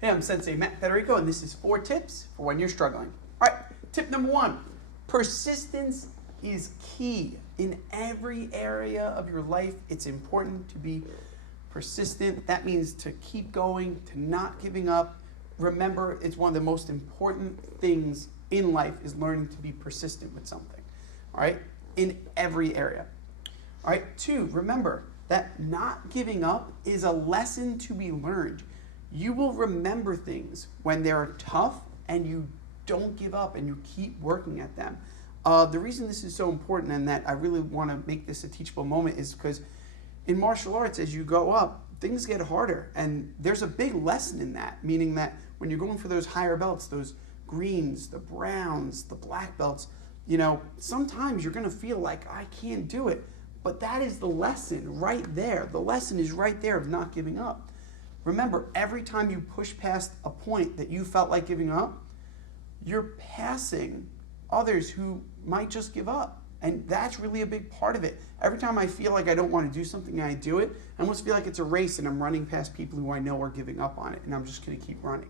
Hey, I'm Sensei Matt Federico, and this is 4 tips for when you're struggling. All right, tip number 1, persistence is key. In every area of your life, it's important to be persistent. That means to keep going, to not giving up. Remember, it's one of the most important things in life is learning to be persistent with something, all right, in every area. All right, 2, remember that not giving up is a lesson to be learned. You will remember things when they're tough and you don't give up and you keep working at them. The reason this is so important and that I really want to make this a teachable moment is because in martial arts, as you go up, things get harder. And there's a big lesson in that, meaning that when you're going for those higher belts, those greens, the browns, the black belts, you know, sometimes you're going to feel like I can't do it. But that is the lesson right there. The lesson is right there of not giving up. Remember, every time you push past a point that you felt like giving up, you're passing others who might just give up. And that's really a big part of it. Every time I feel like I don't want to do something and I do it, I almost feel like it's a race and I'm running past people who I know are giving up on it, and I'm just going to keep running.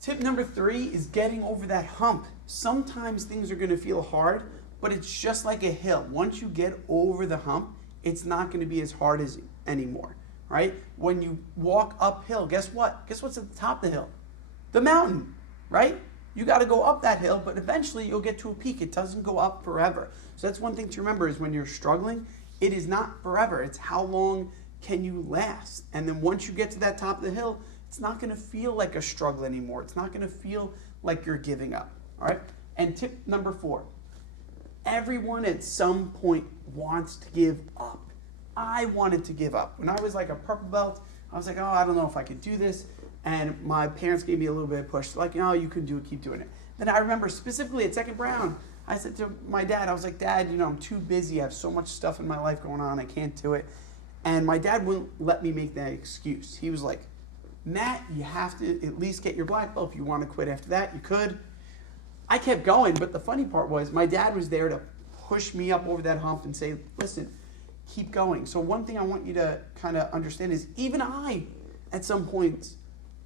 Tip number 3 is getting over that hump. Sometimes things are going to feel hard, but it's just like a hill. Once you get over the hump, it's not going to be as hard as anymore. Right? When you walk uphill, guess what? Guess what's at the top of the hill? The mountain, right? You got to go up that hill, but eventually you'll get to a peak. It doesn't go up forever. So that's one thing to remember is when you're struggling, it is not forever. It's how long can you last? And then once you get to that top of the hill, it's not going to feel like a struggle anymore. It's not going to feel like you're giving up. All right? And tip number 4, everyone at some point wants to give up. I wanted to give up. When I was like a purple belt, I was like, oh, I don't know if I could do this. And my parents gave me a little bit of push. Like, no, you can do it, keep doing it. Then I remember specifically at second brown, I said to my dad, I was like, Dad, you know, I'm too busy. I have so much stuff in my life going on. I can't do it. And my dad wouldn't let me make that excuse. He was like, Matt, you have to at least get your black belt. If you want to quit after that, you could. I kept going, but the funny part was my dad was there to push me up over that hump and say, listen, keep going. So one thing I want you to kind of understand is even I, at some points,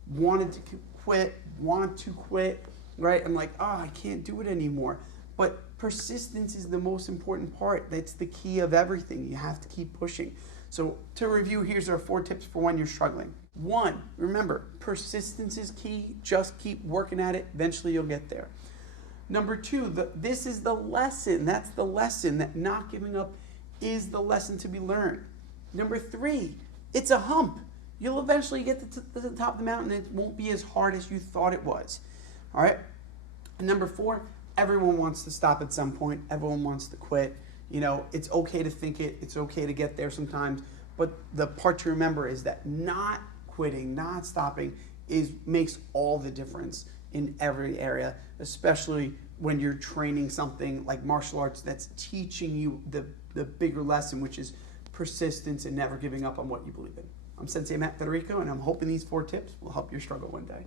wanted to quit, right? I'm like, oh, I can't do it anymore. But persistence is the most important part. That's the key of everything. You have to keep pushing. So to review, here's our 4 tips for when you're struggling. 1, remember, persistence is key. Just keep working at it. Eventually you'll get there. Number 2, this is the lesson. That's the lesson, that not giving up is the lesson to be learned. Number 3, it's a hump. You'll eventually get to the top of the mountain. It won't be as hard as you thought it was. All right? And number 4, everyone wants to stop at some point. Everyone wants to quit. You know, it's okay to think it. It's okay to get there sometimes. But the part to remember is that not quitting, not stopping makes all the difference in every area, especially when you're training something like martial arts that's teaching you the bigger lesson, which is persistence and never giving up on what you believe in. I'm Sensei Matt Federico, and I'm hoping these 4 tips will help your struggle one day.